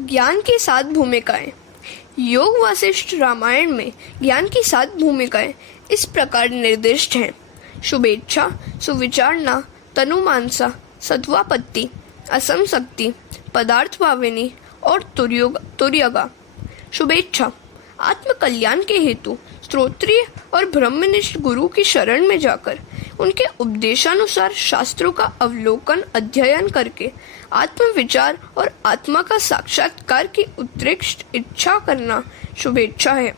ज्ञान की 7 भूमिकाएं। योग वासिष्ठ रामायण में ज्ञान की 7 भूमिकाएं इस प्रकार निर्दिष्ट हैं: शुभेच्छा, सुविचारणा, तनुमानसा, सत्वापत्ति, असंशक्ति, पदार्थ भाविनी और तुर्यगा। शुभेच्छा आत्म कल्याण के हेतु स्तोत्रीय और ब्रह्मनिष्ठ गुरु की शरण में जाकर उनके उपदेशानुसार शास्त्रों का अवलोकन अध्ययन करके आत्म विचार और आत्मा का साक्षात्कार की उत्कृष्ट इच्छा करना शुभेच्छा है।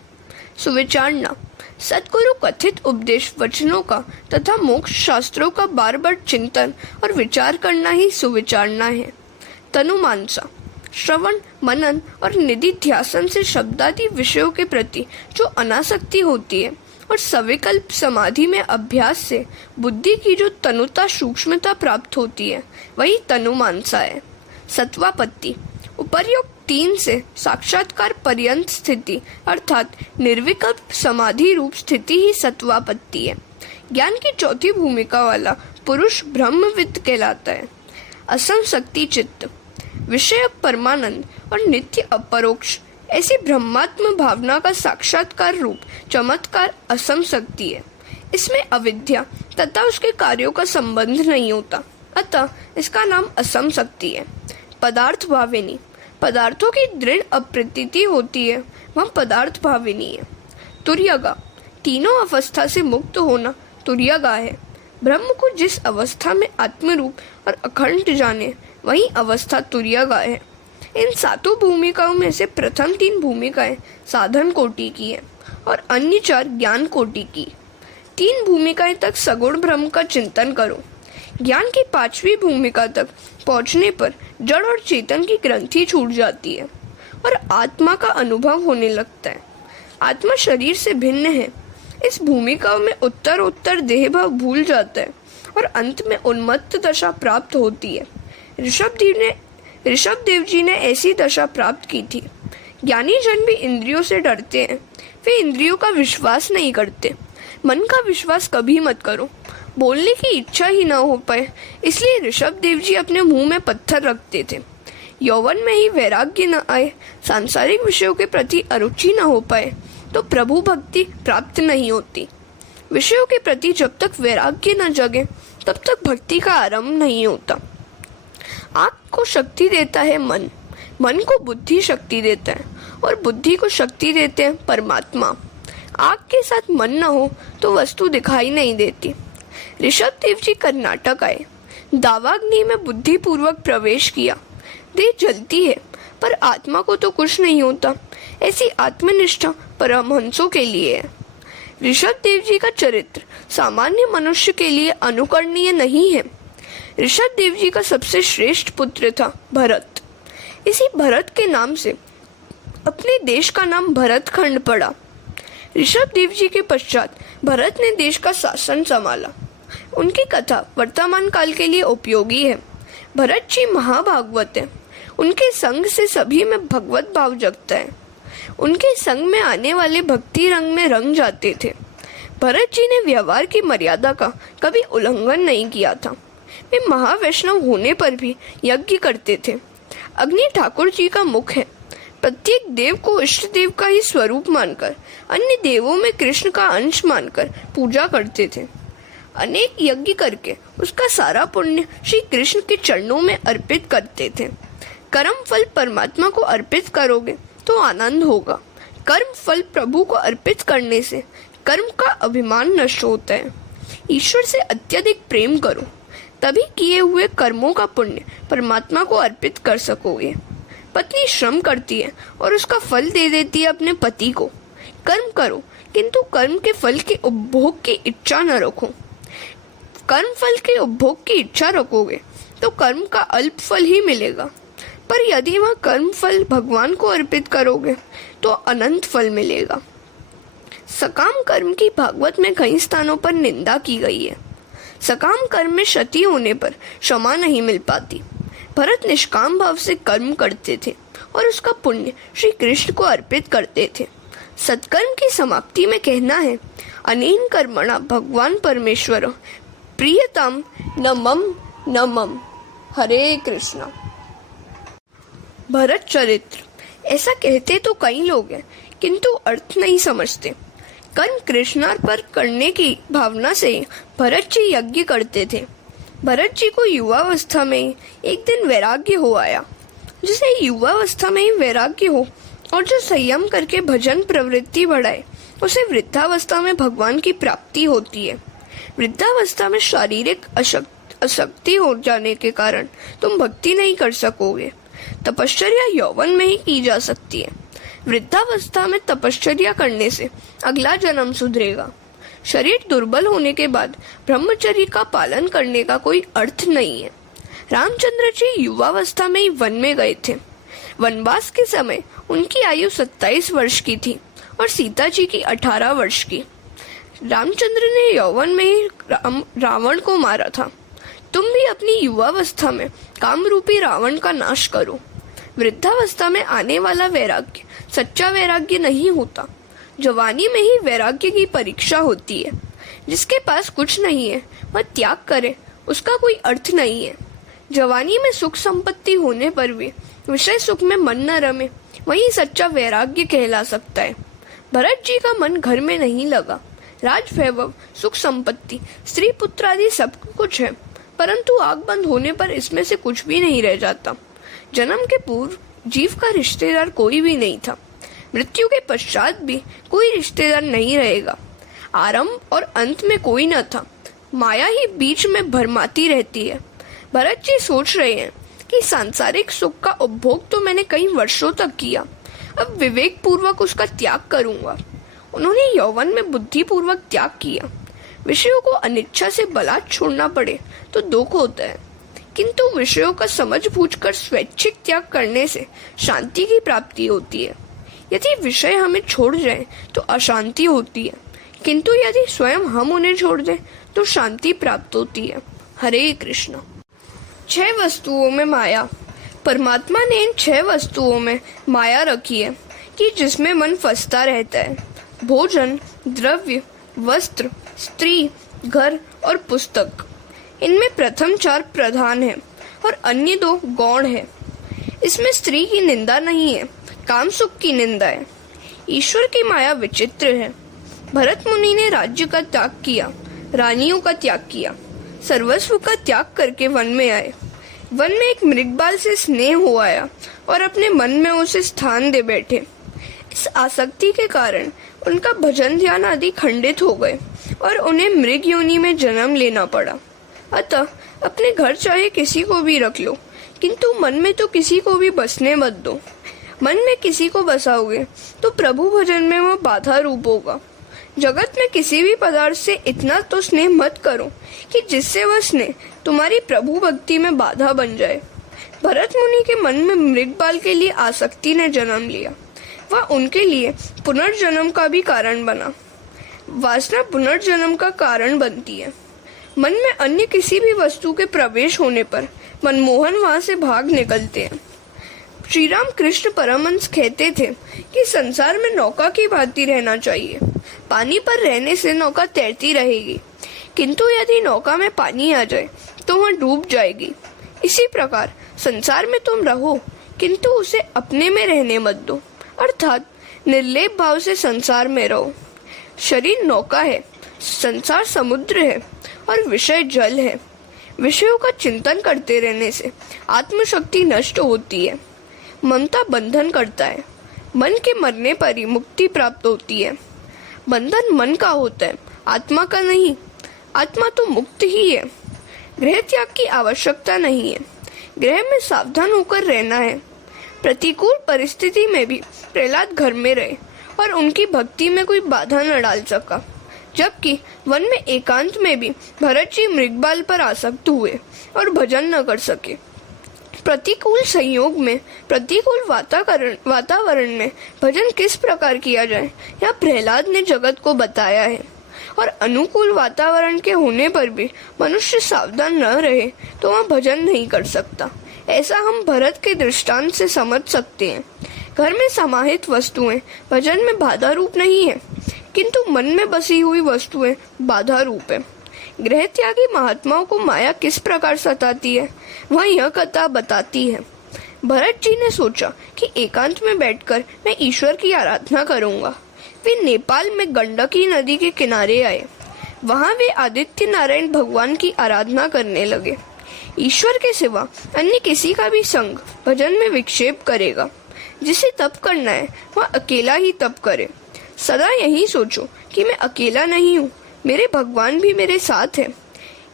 सुविचारणा सद्गुरु कथित उपदेश वचनों का तथा मोक्ष शास्त्रों का बार बार चिंतन और विचार करना ही सुविचारणा है। तनुमानसा श्रवण, मनन और निधिध्यासन से शब्दादि विषयों के प्रति जो अनासक्ति होती है और सविकल्प समाधि में अभ्यास से बुद्धि की जो तनुता सूक्ष्मता प्राप्त होती है वही तनुमानसा है। सत्वापत्ति उपर्युक्त 3 से साक्षात्कार पर्यंत स्थिति अर्थात निर्विकल्प समाधि रूप स्थिति ही सत्वापत्ति है। ज्ञान की चौथी भूमिका वाला पुरुष ब्रह्मविद कहलाता है। असंशक्ति चित्त विषय परमानंद और नित्य अपरोक्ष ऐसी ब्रह्मात्म भावना का साक्षात्कार रूप चमत्कार असंशक्ति है। इसमें अविद्या तथा उसके कार्यों का संबंध नहीं होता, अतः इसका नाम असंशक्ति है। पदार्थ भाविनी पदार्थों की दृढ़ अप्रतीति होती है, वह पदार्थ भाविनी है। तुर्यगा तीनों अवस्था से मुक्त होना तुर्यगा है। ब्रह्म को जिस अवस्था में आत्मरूप और अखंड जाने वही अवस्था तुर्यगा है। इन 7 भूमिकाओं में से प्रथम 3 भूमिकाएं साधन कोटि की है और अन्य 4 ज्ञान कोटि की। 3 भूमिकाएं तक सगुण ब्रह्म का चिंतन करो। ज्ञान की 5वीं भूमिका तक पहुंचने पर जड़ और चेतन की ग्रंथि छूट जाती है और आत्मा का अनुभव होने लगता है। आत्मा शरीर से भिन्न है। इस भूमिकाओं में उत्तर देहभाव भूल जाता है और अंत में उन्मत्त दशा प्राप्त होती है। ऋषभ देव जी ने ऐसी दशा प्राप्त की थी। ज्ञानी जन भी इंद्रियों से डरते हैं, वे इंद्रियों का विश्वास नहीं करते। मन का विश्वास कभी मत करो। बोलने की इच्छा ही ना हो पाए इसलिए ऋषभ देव जी अपने मुंह में पत्थर रखते थे। यौवन में ही वैराग्य न आए, सांसारिक विषयों के प्रति अरुचि न हो पाए तो प्रभु भक्ति प्राप्त नहीं होती। विषयों के प्रति जब तक वैराग्य न जगे तब तक भक्ति का आरंभ नहीं होता। आँख को शक्ति देता है मन, मन को बुद्धि शक्ति देता है और बुद्धि को शक्ति देते हैं परमात्मा। आँख के साथ मन न हो तो वस्तु दिखाई नहीं देती। ऋषभ देव जी कर्नाटक आए, दावाग्नि में बुद्धि पूर्वक प्रवेश किया। देह जलती है पर आत्मा को तो कुछ नहीं होता। ऐसी आत्मनिष्ठा परमहंसों के लिए है। ऋषभ देव जी का चरित्र सामान्य मनुष्य के लिए अनुकरणीय नहीं है। ऋषभ देव जी का सबसे श्रेष्ठ पुत्र था भरत। इसी भरत के नाम से अपने देश का नाम भरतखंड पड़ा। ऋषभ देव जी के पश्चात भरत ने देश का शासन संभाला। उनकी कथा वर्तमान काल के लिए उपयोगी है। भरत जी महाभागवत है। उनके संग से सभी में भगवत भाव जगता है। उनके संग में आने वाले भक्ति रंग में रंग जाते थे। भरत जी ने व्यवहार की मर्यादा का कभी उल्लंघन नहीं किया था। वे महावैष्णव होने पर भी यज्ञ करते थे। अग्नि ठाकुर जी का मुख है। प्रत्येक देव को इष्ट देव का ही स्वरूप मानकर अन्य देवों में कृष्ण का अंश मानकर पूजा करते थे। अनेक यज्ञ करके उसका सारा पुण्य श्री कृष्ण के चरणों में अर्पित करते थे। कर्म फल परमात्मा को अर्पित करोगे तो आनंद होगा। कर्म फल प्रभु को अर्पित करने से कर्म का अभिमान नष्ट होता है। ईश्वर से अत्यधिक प्रेम करो, तभी किए हुए कर्मों का पुण्य परमात्मा को अर्पित कर सकोगे। पत्नी श्रम करती है और उसका फल दे देती है अपने पति को। कर्म करो किंतु कर्म के फल के उपभोग की इच्छा न रखो। कर्म फल के उपभोग की इच्छा रखोगे तो कर्म का अल्प फल ही मिलेगा, पर यदि वह कर्म फल भगवान को अर्पित करोगे तो अनंत फल मिलेगा। सकाम कर्म की भागवत में कई स्थानों पर निंदा की गई है। सकाम कर्म में क्षति होने पर क्षमा नहीं मिल पाती। भरत निष्काम भाव से कर्म करते थे और उसका पुण्य श्री कृष्ण को अर्पित करते थे। सत्कर्म की समाप्ति में कहना है, अनेन कर्मणा भगवान परमेश्वर प्रियतम न मम। हरे कृष्णा। भरत चरित्र। ऐसा कहते तो कई लोग हैं, किंतु अर्थ नहीं समझते। कर्ण कृष्णार्पण करने की भावना से भरत जी यज्ञ करते थे। भरत जी को युवावस्था में ही एक दिन वैराग्य हो आया। जिसे युवावस्था में ही वैराग्य हो और जो संयम करके भजन प्रवृत्ति बढ़ाए, उसे वृद्धावस्था में भगवान की प्राप्ति होती है। वृद्धावस्था में शारीरिक अशक्ति हो जाने के कारण तुम भक्ति नहीं कर सकोगे। तपश्चर्या यौवन में ही की जा सकती है। वृद्धावस्था में तपश्चर्या करने से अगला जन्म सुधरेगा। शरीर दुर्बल होने के बाद ब्रह्मचर्य का पालन करने का कोई अर्थ नहीं है। रामचंद्र जी युवावस्था में ही वन में गए थे। वनवास के समय उनकी आयु 27 वर्ष की थी और सीता जी की 18 वर्ष की। रामचंद्र ने यौवन में ही रावण को मारा था। तुम भी अपनी युवावस्था में काम रूपी रावण का नाश करो। वृद्धावस्था में आने वाला वैराग्य सच्चा वैराग्य नहीं होता। जवानी में ही वैराग्य की परीक्षा होती है। जिसके पास कुछ नहीं है वह त्याग करे, उसका कोई अर्थ नहीं है। जवानी में सुख संपत्ति होने पर भी विषय सुख में मन न रमे, वही सच्चा वैराग्य कहला सकता है। भरत जी का मन घर में नहीं लगा। राज वैभव, सुख संपत्ति, स्त्री पुत्र आदि सब कुछ है, परंतु आग बंद होने पर इसमें से कुछ भी नहीं रह जाता। जन्म के पूर्व जीव का रिश्तेदार कोई भी नहीं था। मृत्यु के पश्चात भी कोई रिश्तेदार नहीं रहेगा। आरंभ और अंत में कोई न था। माया ही बीच में भरमाती रहती है। भरत जी सोच रहे हैं कि सांसारिक सुख का उपभोग तो मैंने कई वर्षों तक किया, अब विवेक पूर्वक उसका त्याग करूंगा। उन्होंने यौवन में बुद्धि पूर्वक त्याग किया। विषयों को अनिच्छा से बलात् छोड़ना पड़े तो दुख होता है, किंतु विषयों का समझ बूझकर स्वैच्छिक त्याग करने से शांति की प्राप्ति होती है। यदि विषय हमें छोड़ जाए तो अशांति होती है, किंतु यदि स्वयं हम उन्हें छोड़ दें तो शांति प्राप्त होती है। हरे कृष्ण। 6 वस्तुओं में माया। परमात्मा ने इन 6 वस्तुओं में माया रखी है कि जिसमें मन फंसता रहता है। भोजन, द्रव्य, वस्त्र, स्त्री, घर और पुस्तक। इनमें प्रथम 4 प्रधान हैं और अन्य 2 गौण हैं। इसमें स्त्री की निंदा नहीं है, काम सुख की निंदा है। ईश्वर की माया विचित्र है। भरत मुनि ने राज्य का त्याग किया, रानियों का त्याग किया, सर्वस्व का त्याग करके वन में आए। वन में एक मृगबाल से स्नेह हो आया और अपने मन में उसे स्थान दे बैठे। इस आसक्ति के कारण उनका भजन ध्यान आदि खंडित हो गए और उन्हें मृग योनि में जन्म लेना पड़ा। अतः अपने घर चाहे किसी को भी रख लो, किंतु मन में तो किसी को भी बसने मत दो। मन में किसी को बसाओगे तो प्रभु भजन में वह बाधा रूप होगा। जगत में किसी भी पदार्थ से इतना तो स्नेह मत करो कि जिससे वह स्नेह तुम्हारी प्रभु भक्ति में बाधा बन जाए। भरत मुनि के मन में मृगबाल के लिए आसक्ति ने जन्म लिया। वह उनके लिए पुनर्जन्म का भी कारण बना। वासना पुनर्जन्म का कारण बनती है। मन में अन्य किसी भी वस्तु के प्रवेश होने पर मनमोहन वहां से भाग निकलते हैं। श्री राम कृष्ण परमहंस कहते थे कि संसार में नौका की भांति रहना चाहिए। पानी पर रहने से नौका तैरती रहेगी, किंतु यदि नौका में पानी आ जाए तो वह डूब जाएगी। इसी प्रकार संसार में तुम रहो, किंतु उसे अपने में रहने मत दो, अर्थात निर्लेप भाव से संसार में रहो। शरीर नौका है, संसार समुद्र है और विषय जल है। विषयों का चिंतन करते रहने से आत्मशक्ति नष्ट होती है। ममता बंधन करता है। मन के मरने पर ही मुक्ति प्राप्त होती है। बंधन मन का होता है, आत्मा का नहीं। आत्मा तो मुक्त ही है। गृह त्याग की आवश्यकता नहीं है। गृह में सावधान होकर रहना है। प्रतिकूल परिस्थिति में भी प्रहलाद घर में रहे और उनकी भक्ति में कोई बाधा न डाल सका, जबकि वन में एकांत में भी भरत जी मृगबाल पर आसक्त हुए और भजन न कर सके। प्रतिकूल संयोग में, प्रतिकूल वातावरण में भजन किस प्रकार किया जाए, यह प्रहलाद ने जगत को बताया है। और अनुकूल वातावरण के होने पर भी मनुष्य सावधान न रहे तो वह भजन नहीं कर सकता। ऐसा हम भरत के दृष्टांत से समझ सकते हैं। घर में समाहित वस्तुएं भजन में बाधा रूप नहीं है, किंतु मन में बसी हुई वस्तुएं बाधा रूप है। गृह त्यागी महात्माओं को माया किस प्रकार सताती है, वह यह कथा बताती है। भरत जी ने सोचा कि एकांत में बैठकर मैं ईश्वर की आराधना करूंगा। वे नेपाल में गंडकी नदी के किनारे आए। वहां वे आदित्य नारायण भगवान की आराधना करने लगे। ईश्वर के सिवा अन्य किसी का भी संग भजन में विक्षेप करेगा। जिसे तप करना है वह अकेला ही तप करे। सदा यही सोचो कि मैं अकेला नहीं हूँ, मेरे भगवान भी मेरे साथ है।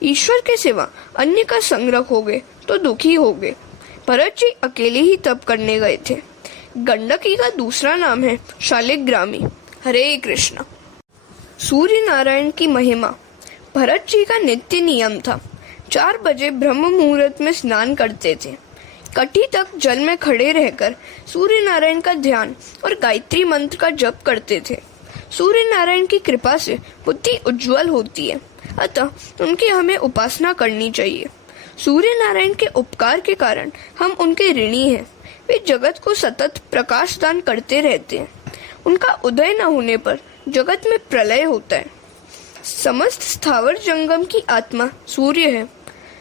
ईश्वर के सिवा अन्य का संग रखोगे तो दुखी होगे। भरत जी अकेले ही तप करने गए थे। गंडकी का दूसरा नाम है शालिग्रामी। हरे कृष्ण। सूर्य नारायण की महिमा। भरत जी का नित्य नियम था। 4 बजे ब्रह्म मुहूर्त में स्नान करते थे। कटी तक जल में खड़े रहकर सूर्य नारायण का ध्यान और गायत्री मंत्र का जप करते थे। सूर्य नारायण की कृपा से बुद्धि उज्जवल होती है, अतः उनकी हमें उपासना करनी चाहिए। सूर्य नारायण के उपकार के कारण हम उनके ऋणी हैं। वे जगत को सतत प्रकाश दान करते रहते हैं। उनका उदय न होने पर जगत में प्रलय होता है। समस्त स्थावर जंगम की आत्मा सूर्य है।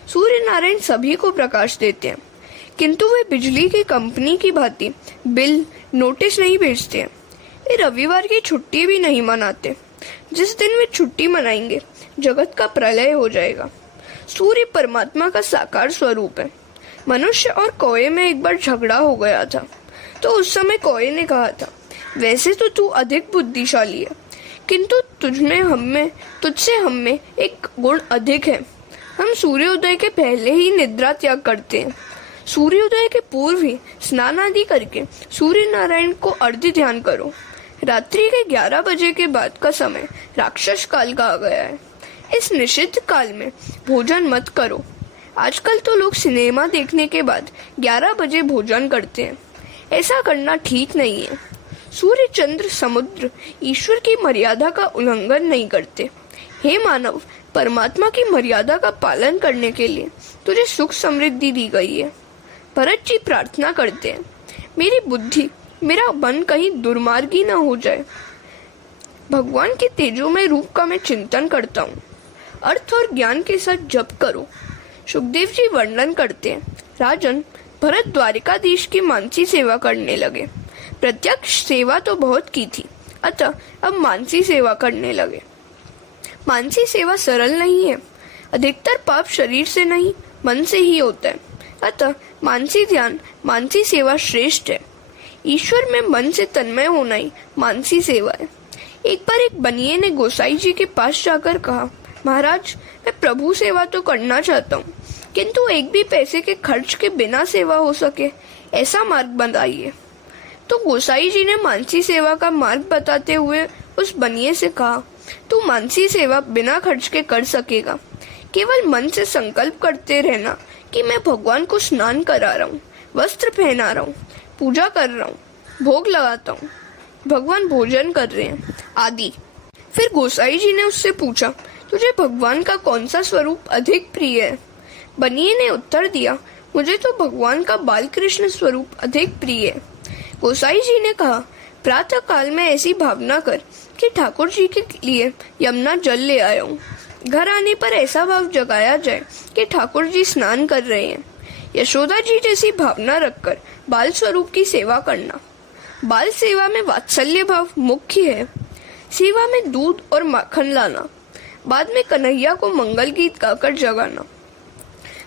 सूर्य नारायण सभी को प्रकाश देते हैं, किंतु वे बिजली की कंपनी की भांति बिल नोटिस नहीं भेजते हैं। वे रविवार की छुट्टी भी नहीं मनाते। जिस दिन वे छुट्टी मनाएंगे जगत का प्रलय हो जाएगा। सूर्य परमात्मा का साकार स्वरूप है। मनुष्य और कौए में एक बार झगड़ा हो गया था, तो उस समय कौए ने कहा था, वैसे तो तू अधिक बुद्धिशाली है, किंतु तुझसे हम में एक गुण अधिक है। हम सूर्योदय के पहले ही निद्रा त्याग करते हैं। सूर्योदय के पूर्व ही स्नान आदि करके सूर्य नारायण को अर्घ्य ध्यान करो। रात्रि के 11 बजे के बाद का समय राक्षस काल का आ गया है। इस निषिद्ध काल में भोजन मत करो। आजकल तो लोग सिनेमा देखने के बाद 11 बजे भोजन करते हैं। ऐसा करना ठीक नहीं है। सूर्य, चंद्र, समुद्र ईश्वर की मर्यादा का उल्लंघन नहीं करते। हे मानव, परमात्मा की मर्यादा का पालन करने के लिए तुझे सुख समृद्धि दी गई है। भरत जी प्रार्थना करते हैं, मेरी बुद्धि, मेरा मन कहीं दुर्मार्गी न हो जाए। भगवान के तेजोमय रूप का मैं चिंतन करता हूँ। अर्थ और ज्ञान के साथ जप करो। सुखदेव जी वर्णन करते हैं, राजन, भरत द्वारिकाधीश की मानसी सेवा करने लगे। प्रत्यक्ष सेवा तो बहुत की थी, अतः अब मानसी सेवा करने लगे। मानसी सेवा सरल नहीं है। अधिकतर पाप शरीर से नहीं, मन से ही होता है। अतः मानसी ध्यान, मानसी सेवा श्रेष्ठ है। ईश्वर में मन से तन्मय होना ही मानसी सेवा है। एक बार एक बनिए ने गोसाई जी के पास जाकर कहा, महाराज, मैं प्रभु सेवा तो करना चाहता हूँ, किंतु एक भी पैसे के खर्च के बिना सेवा हो सके ऐसा मार्ग बताइए। तो गोसाई जी ने मानसी सेवा का मार्ग बताते हुए उस बनिए से कहा, तू मानसी सेवा बिना खर्च के कर सकेगा। केवल मन से संकल्प करते रहना कि मैं भगवान को स्नान करा रहा हूँ, वस्त्र पहना रहा हूँ, पूजा कर रहा हूँ, भोग लगाता हूँ, भगवान भोजन कर रहे हैं आदि। फिर गोसाई जी ने उससे पूछा, तुझे भगवान का कौन सा स्वरूप अधिक प्रिय है? बनिए ने उत्तर दिया, मुझे तो भगवान का बाल कृष्ण स्वरूप अधिक प्रिय है। गोसाई जी ने कहा, प्रातः काल में ऐसी भावना कर कि ठाकुर जी के लिए यमुना जल ले आया हूँ। घर आने पर ऐसा भाव जगाया जाए कि ठाकुर जी स्नान कर रहे हैं। यशोदा जी जैसी भावना रखकर बाल स्वरूप की सेवा करना। बाल सेवा में वात्सल्य भाव मुख्य है। सेवा में दूध और माखन लाना, बाद में कन्हैया को मंगल गीत गाकर जगाना।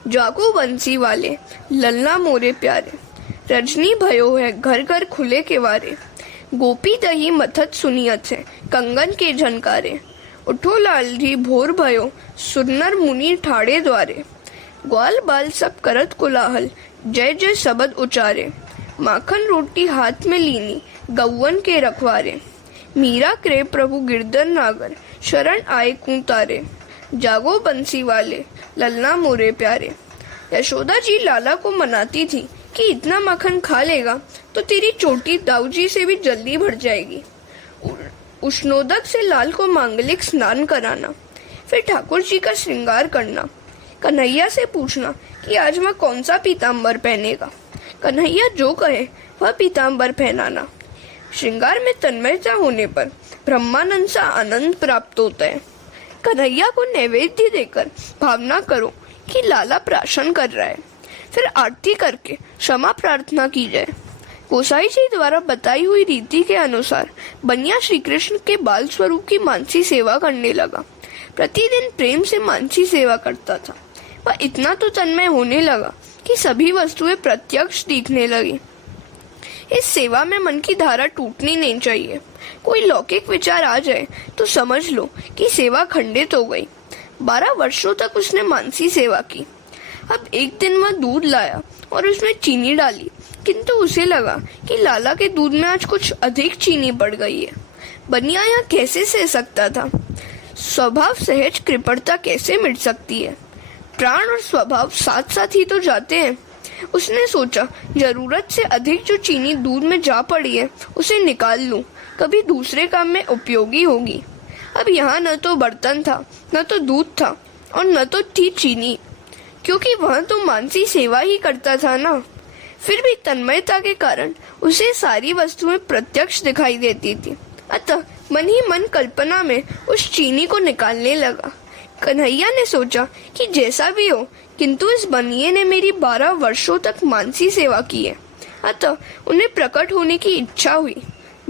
जागो बंसी वाले, ललना मोरे प्यारे, रजनी भयो है घर घर खुले केवारे। गोपी दही मथत सुनियत है, कंगन के झनकारे। उठो लालजी भोर भयो, सुरनर मुनि ठाड़े द्वारे। ग्वाल बाल सब करत कोलाहल, जय जय शब्द उचारे। माखन रोटी हाथ में लीनी, गौवन के रखवारे। मीरा करे प्रभु गिरधर नागर, शरण आए कुतारे। जागो बंसी वाले, ललना मोरे प्यारे। यशोदा जी लाला को मनाती थी कि इतना माखन खा लेगा तो तेरी चोटी दाऊजी से भी जल्दी भर जाएगी। उष्णोदक से लाल को मांगलिक स्नान कराना, फिर ठाकुर जी का श्रृंगार करना। कन्हैया से पूछना कि आज वह कौन सा पीताम्बर पहनेगा। कन्हैया जो कहे वह पीताम्बर पहनाना। श्रृंगार में तन्मयता होने पर ब्रह्मानंद सा आनंद प्राप्त होता है। कन्हैया को नैवेद्य देकर भावना करो कि लाला प्राशन कर रहा है। फिर आरती करके क्षमा प्रार्थना की जाए। गोसाई जी द्वारा बताई हुई रीति के अनुसार बनिया श्री कृष्ण के बाल स्वरूप की मानसी सेवा करने लगा। प्रतिदिन प्रेम से मानसी सेवा करता था। वह इतना तो तन्मय होने लगा कि सभी वस्तुएं प्रत्यक्ष दिखने लगी। इस सेवा में मन की धारा टूटनी नहीं चाहिए। कोई लौकिक विचार आ जाए तो समझ लो कि सेवा खंडित हो गई। 12 वर्षों तक उसने मानसी सेवा की। अब एक दिन वह दूध लाया और उसमें चीनी डाली, किंतु उसे लगा कि लाला के दूध में आज कुछ अधिक चीनी बढ़ गई है। बनिया यह कैसे सह सकता था? स्वभाव सहज कृपणता कैसे मिट सकती है? प्राण और स्वभाव साथ साथ ही तो जाते हैं। उसने सोचा, जरूरत से अधिक जो चीनी दूध में जा पड़ी है उसे निकाल लूं, कभी दूसरे काम में उपयोगी होगी। अब यहाँ न तो बर्तन था, न तो दूध था और न तो थी चीनी, क्योंकि वह तो मानसी सेवा ही करता था ना। फिर भी तन्मयता के कारण उसे सारी वस्तुएं प्रत्यक्ष दिखाई देती थी। अतः मन ही मन कल्पना में उस चीनी को निकालने लगा। कन्हैया ने सोचा कि जैसा भी हो, किंतु इस बनिए ने मेरी 12 वर्षों तक मानसी सेवा की है, अतः उन्हें प्रकट होने की इच्छा हुई।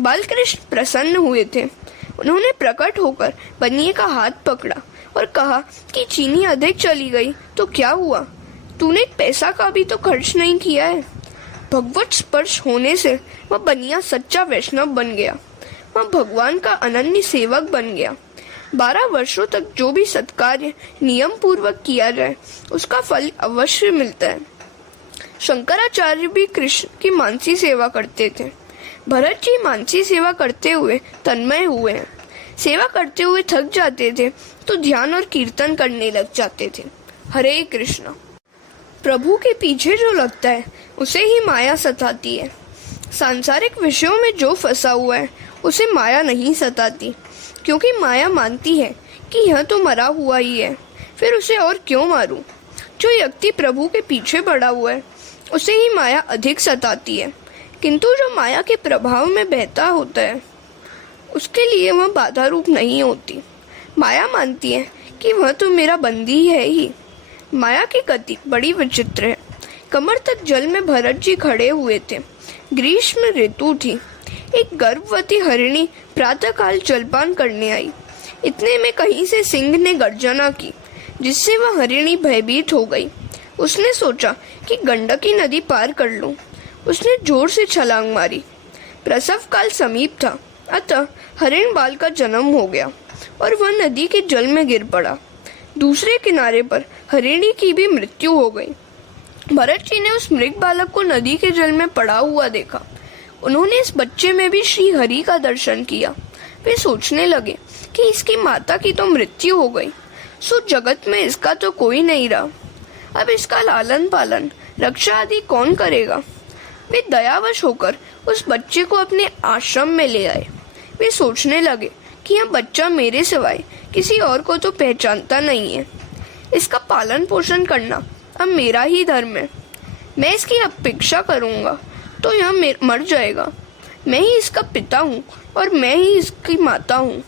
बालकृष्ण प्रसन्न हुए थे। उन्होंने प्रकट होकर बनिए का हाथ पकड़ा और कहा कि चीनी अधिक चली गई तो क्या हुआ? तूने पैसा का भी तो खर्च नहीं किया है। भगवत स्पर्श होने से वह बनिया सच्चा वैष्णव बन गया। वह भगवान का अनन्य सेवक बन गया। 12 वर्षों तक जो भी सत्कार्य नियम पूर्वक किया जाए उसका फल अवश्य मिलता है। शंकराचार्य भी कृष्ण की मानसी सेवा करते थे। भरत जी मानसी सेवा करते हुए तन्मय हुए हैं। सेवा करते हुए थक जाते थे तो ध्यान और कीर्तन करने लग जाते थे। हरे कृष्ण। प्रभु के पीछे जो लगता है उसे ही माया सताती है। सांसारिक विषयों में जो फंसा हुआ है उसे माया नहीं सताती, क्योंकि माया मानती है कि यह तो मरा हुआ ही है, फिर उसे और क्यों मारूं। जो व्यक्ति प्रभु के पीछे पड़ा हुआ है उसे ही माया अधिक सताती है, किंतु जो माया के प्रभाव में बहता होता है उसके लिए वह बाधा रूप नहीं होती। माया मानती है कि वह तो मेरा बंदी है ही। माया की गति बड़ी विचित्र है। कमर तक जल में भरत जी खड़े हुए थे। ग्रीष्म ऋतु थी। एक गर्भवती हरिणी प्रातःकाल जलपान करने आई। इतने में कहीं से सिंह ने गर्जना की, जिससे वह हरिणी भयभीत हो गई। उसने सोचा कि गंडकी नदी पार कर लूं। उसने जोर से छलांग मारी। प्रसव काल समीप था, अतः हरिण बाल का जन्म हो गया और वह नदी के जल में गिर पड़ा। दूसरे किनारे पर हरिणी की भी मृत्यु हो गई। भरत जी ने उस मृग बालक को नदी के जल में पड़ा हुआ देखा। उन्होंने इस बच्चे में भी श्री हरि का दर्शन किया। वे सोचने लगे कि इसकी माता की तो मृत्यु हो गई, सो जगत में इसका तो कोई नहीं रहा। अब इसका लालन पालन रक्षा आदि कौन करेगा? वे दयावश होकर उस बच्चे को अपने आश्रम में ले आए। वे सोचने लगे कि यह बच्चा मेरे सिवाय किसी और को तो पहचानता नहीं है। इसका पालन पोषण करना अब मेरा ही धर्म है। मैं इसकी अपेक्षा करूंगा तो यह मर जाएगा। मैं ही इसका पिता हूँ और मैं ही इसकी माता हूँ।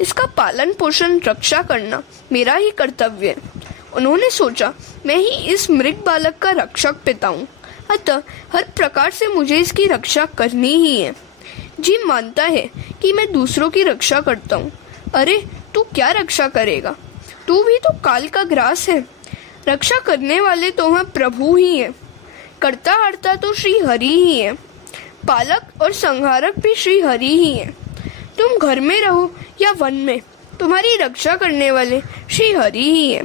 इसका पालन पोषण रक्षा करना मेरा ही कर्तव्य है। उन्होंने सोचा, मैं ही इस मृग बालक का रक्षक पिता हूँ, अतः हर प्रकार से मुझे इसकी रक्षा करनी ही है। जीव मानता है कि मैं दूसरों की रक्षा करता हूँ। अरे तू क्या रक्षा करेगा? तू भी तो काल का ग्रास है। रक्षा करने वाले तो वह प्रभु ही है। कर्ता हर्ता तो श्री हरि ही है। पालक और संहारक भी श्री हरि ही है। तुम घर में रहो या वन में, तुम्हारी रक्षा करने वाले श्री हरि ही है।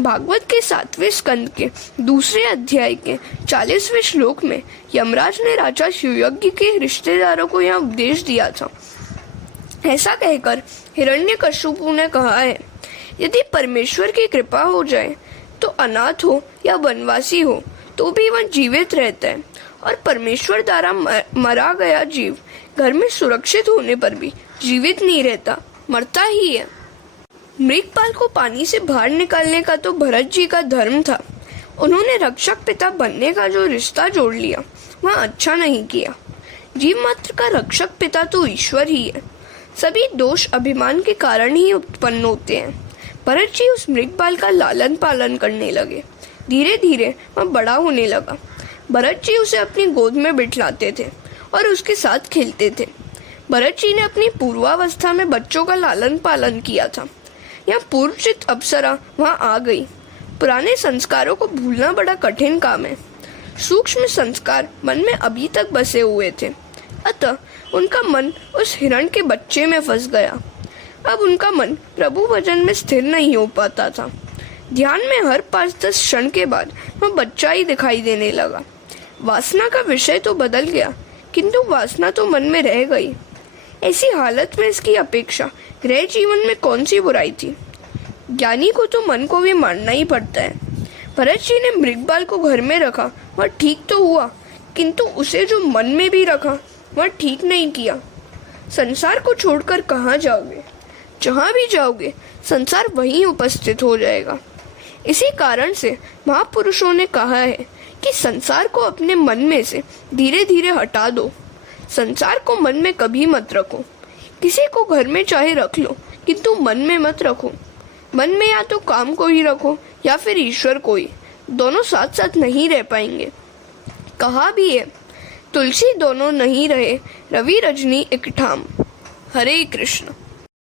भागवत के 7वें स्कंद के दूसरे अध्याय के 40वें श्लोक में यमराज ने राजा शिवयज्ञ के रिश्तेदारों को यह उपदेश दिया था। ऐसा कहकर हिरण्यकश्यपु ने कहा है, यदि परमेश्वर की कृपा हो जाए तो अनाथ हो या वनवासी हो तो भी वह जीवित रहता है, और परमेश्वर द्वारा मरा गया जीव घर में सुरक्षित होने पर भी जीवित नहीं रहता, मरता ही है। मृगपाल को पानी से बाहर निकालने का तो भरत जी का धर्म था। उन्होंने रक्षक पिता बनने का जो रिश्ता जोड़ लिया वह अच्छा नहीं किया। जीव मात्र का रक्षक पिता तो ईश्वर ही है। सभी दोष अभिमान के कारण ही उत्पन्न होते हैं। भरत जी उस मृगपाल का लालन पालन करने लगे। धीरे धीरे वह बड़ा होने लगा। भरत जी उसे अपनी गोद में बिठलाते थे और उसके साथ खेलते थे। भरत जी ने अपनी पूर्वावस्था में बच्चों का लालन पालन किया था। यहाँ पूर्वचित अप्सरा वहाँ आ गई। पुराने संस्कारों को भूलना बड़ा कठिन काम है। सूक्ष्म संस्कार मन में अभी तक बसे हुए थे, अतः उनका मन उस हिरण के बच्चे में फंस गया। अब उनका मन प्रभु वचन में स्थिर नहीं हो पाता था। ध्यान में हर 5-10 क्षण के बाद वह बच्चा ही दिखाई देने लगा। वासना का विषय तो बदल गया, किंतु वासना तो मन में रह गई। ऐसी हालत में इसकी अपेक्षा गृह जीवन में कौन सी बुराई थी? ज्ञानी को तो मन को भी मानना ही पड़ता है। भरत जी ने मृगपाल को घर में रखा, वह ठीक तो हुआ, किंतु उसे जो मन में भी रखा वह ठीक नहीं किया। संसार को छोड़कर कहाँ जाओगे? जहाँ भी जाओगे संसार वहीं उपस्थित हो जाएगा। इसी कारण से महापुरुषों ने कहा है कि संसार को अपने मन में से धीरे धीरे हटा दो। संसार को मन में कभी मत रखो। किसी को घर में चाहे रख लो, किंतु मन में मत रखो। मन में या तो काम को ही रखो या फिर ईश्वर को ही। दोनों साथ साथ नहीं रह पाएंगे। कहा भी है, तुलसी दोनों नहीं रहे, रवि रजनी एक ठाम। हरे कृष्ण।